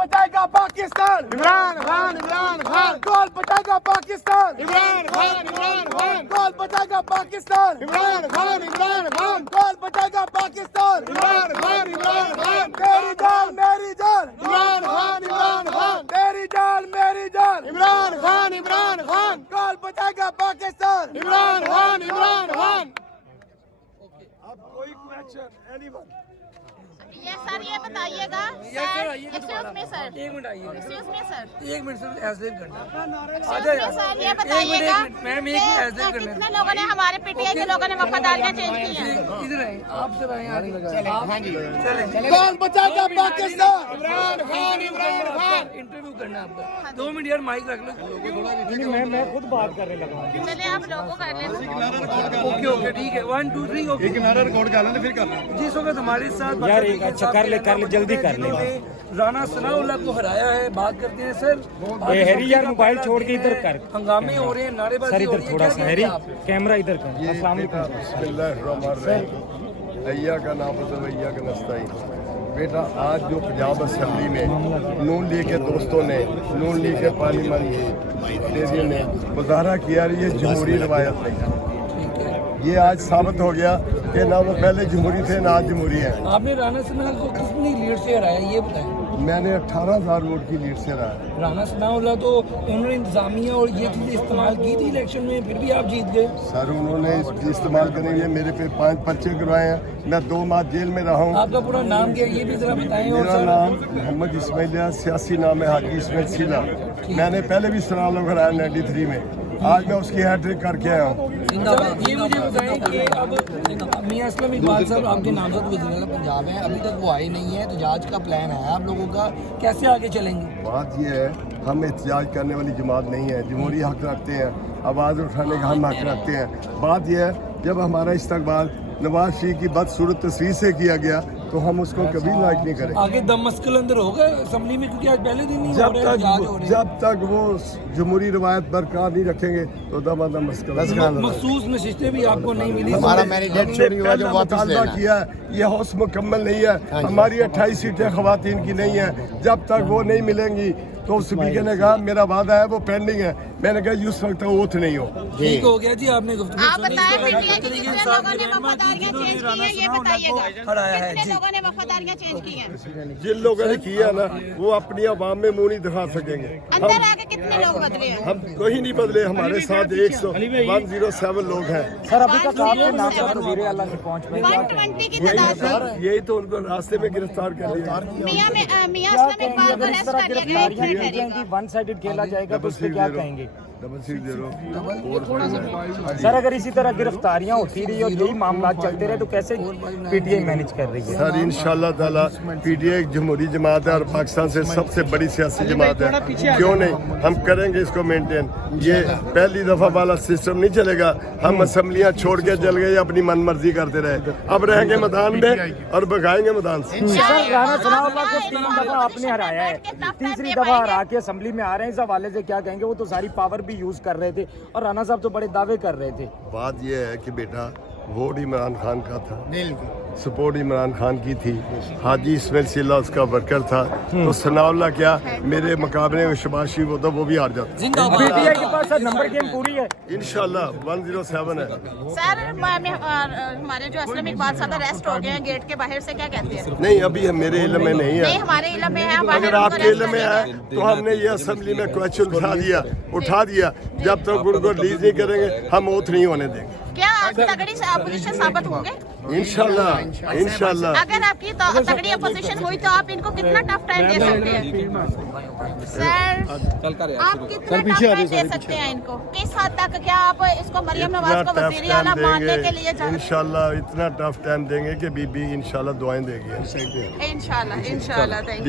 बचाएगा पाकिस्तान, इमरान खान, इमरान खान, कौन बचाएगा पाकिस्तान, इमरान खान, इमरान खान, कौन बचाएगा पाकिस्तान, इमरान खान, इमरान खान, कौन बचाएगा पाकिस्तान, इमरान खान, इमरान खान, मेरी जान मेरी जान, इमरान खान, इमरान खान, मेरी जान मेरी जान, इमरान खान, इमरान खान, कौन बचाएगा पाकिस्तान, इमरान खान, इमरान खान। अब कोई क्वेश्चन एनीवन? ये सर ये बताइएगा एक्सक्यूज मी सर, एक मिनट आइए, एक्सक्यूज मी सर, एक मिनट सर ऐसे करना एक्सक्यूज मी सर, ये बताइएगा मैम एक मिनट ऐसे कि करना कितने लोगों ने हमारे पीटीआई के लोगों ने वफादारियां चेंज की हैं? इधर आए आप सब आए चले कौन बचाएगा पाकिस्तान, इमरान खान, इमरान खान। इंटरव्यू करना है आपका 2 मिनट यार माइक रख लो मैं खुद बात करने लगा। पहले आप लोगों कर लेना। ओके ओके ठीक है 1 2 3 ओके किनारा रिकॉर्ड कर लेना फिर करना। जिस वक्त हमारे साथ यार एक अच्छा कर ले जल्दी कर ले। राना सनाउल्लाह को हराया है, बात करते हैं सर। हैरी यार मोबाइल छोड़ के इधर कर, हंगामे हो रहे हैं, नारेबाजी सर हो इधर रही है, थोड़ा क्या सा हैरी कहेंगे आप? कैमरा इधर कर। अस्सलाम वालेकुम। अय्या का नाम तो अय्या का नस्ताई। बेटा आज जो पंजाब असम्बली में नून लीग के दोस्तों ने, नून लीग के पार्लियामेंटेरियन ने मुजाहरा किया, ये जमहूरी रवायत नहीं है। ये आज साबित हो गया कि ना वो पहले जमहूरी थे ना आज जमहूरी है। आपने राना सनाउल्लाह को कितनी लीड से हराया ये बताएं। मैंने 18,000 वोट की लीड से रहा। राना सनाउल्लाह तो उन्होंने इंतजामिया और ये चीज़ें इस्तेमाल की थी इलेक्शन में, फिर भी आप जीत गए। सर उन्होंने इस्तेमाल करेंगे, मेरे पे 5 पर्चे करवाए हैं, मैं 2 माह जेल में रहा हूँ। आपका पूरा नाम क्या है ये भी जरा बताएं। और मेरा सर नाम मोहम्मद इस्माइलिया, सियासी नाम है हाजी इस्माइल सीला। मैंने पहले भी सनाउल्लाह को हराया 93 में, आज मैं उसकी हैट्रिक करके आया हूँ। ये मुझे बताएं कि अब मियां असलम इकबाल साहब आपके नामजद वज़ीर पंजाब हैं, अभी तक वो आए नहीं है, तो जांच का प्लान है आप लोगों का, कैसे आगे चलेंगे? बात यह है हम एहतजाज करने वाली जमात नहीं है, जमहूरी हक रखते हैं, आवाज़ उठाने का हम हक रखते हैं। बात यह है जब हमारा इस्तकबाल नवाज शरीफ की बदसूरत तस्वीर से किया गया तो हम उसको कभी लाइक नहीं करें। आगे दम मस्कल अंदर होगा असेंबली में, क्योंकि आज पहले दिन ही जब तक वो जमहूरी रवायत बरकरार नहीं रखेंगे तो दम मस्कल। मखसूस नशिस्तें भी आपको नहीं मिली। हमारा मैंडेट चोरी हुआ जो वापस मुतालबा लेना। किया है, ये हाउस मुकम्मल नहीं है, हमारी 28 सीटें खवातीन की नहीं है, जब तक वो नहीं मिलेंगी तो स्पीकर ने कहा मेरा वादा है वो पेंडिंग है, मैंने कहा उस वक्त ओथ नहीं हो। ठीक हो गया जी, आपने गुफ्तगू आप सुनी। बताएं इस पीटीआई वक्त के तरीके कितने इंसाफ लोगों ने की रहनुमा की वफादारियां जिन्होंने चेंज राना की हैं ये सनाउल्लाह बताइएगा। को हराया है कितने जी। लोगों ने वफादारियां चेंज की हैं? जिन लोगों ने किया ना वो अपनी आवाम में मुंह नहीं दिखा सकेंगे। अंदर आके कितने लोग बदले हैं? हम कोई नहीं बदले, हमारे साथ 107 लोग हैं। सर अभी तक आपके नामजद वज़ीर आला नहीं पहुंच पाए। 120 की तादाद में यही तो उनको रास्ते में गिरफ्तार कर लिया। मियां असलम इकबाल को अरेस्ट कर लिया गया, फिर ठहरेगा। वन साइडेड खेला जाएगा तो उस पर क्या कहेंगे? डबल सीट दे रहा सर अगर इसी तरह गिरफ्तारियां होती रही और यही मामला चलते रहे तो कैसे पीटीआई मैनेज कर रही है? सर इंशाल्लाह ताला पीटीआई जमहूरी जमात है और पाकिस्तान से सबसे बड़ी सियासी जमात है, क्यों नहीं हम करेंगे इसको मेंटेन। ये पहली दफा वाला सिस्टम नहीं चलेगा, हम असम्बलियां छोड़ के चल गए अपनी मन मर्जी करते रहे, अब रहेंगे मैदान में और भगाएंगे मैदान से। सर राना सनाउल्लाह को 3 दफा आपने हराया है, तीसरी दफा हरा के असम्बली में आ रहे हैं, इस हवाले से क्या कहेंगे? वो तो सारी पावर भी यूज कर रहे थे और राना साहब तो बड़े दावे कर रहे थे। बात यह है कि बेटा वोट इमरान खान का था, सपोर्ट इमरान खान की थी, हाजी इस्माइल सीला उसका वर्कर था, तो सनाउल्लाह क्या मेरे मुकाबले में शबाज शरीफ होता वो भी हार जाता। पीटीआई के पास सर नंबर गेम पूरी है इंशाल्लाह 107 है। सर हमारे जो असलम इकबाल साहब अरेस्ट हो गए हैं गेट के बाहर से, क्या कहते हैं? नहीं अभी मेरे इल्म में नहीं है, नहीं हमारे इल्म में है। अगर आपके इल्म में है तो हमने ये असेंबली में क्वेश्चन उठा दिया, जब तक उनको रिलीज नहीं करेंगे हम ओथ नहीं होने देंगे। क्या आप तगड़ी से अपोजिशन साबित होंगे? इंशाल्लाह। अगर आपकी तगड़ी अपोजिशन हुई तो आप इनको कितना टफ टाइम दे सकते हैं? सर आप कितना टफ टाइम दे सकते हैं इनको? किस हद तक? क्या आप इसको मरियम नवाज को वज़ीर आला मानने के लिए इंशाल्लाह इतना टफ टाइम देंगे कि बीबी इंशाल्लाह दुआएं देगी। इंशाल्लाह इंशाल्लाह। Thank you.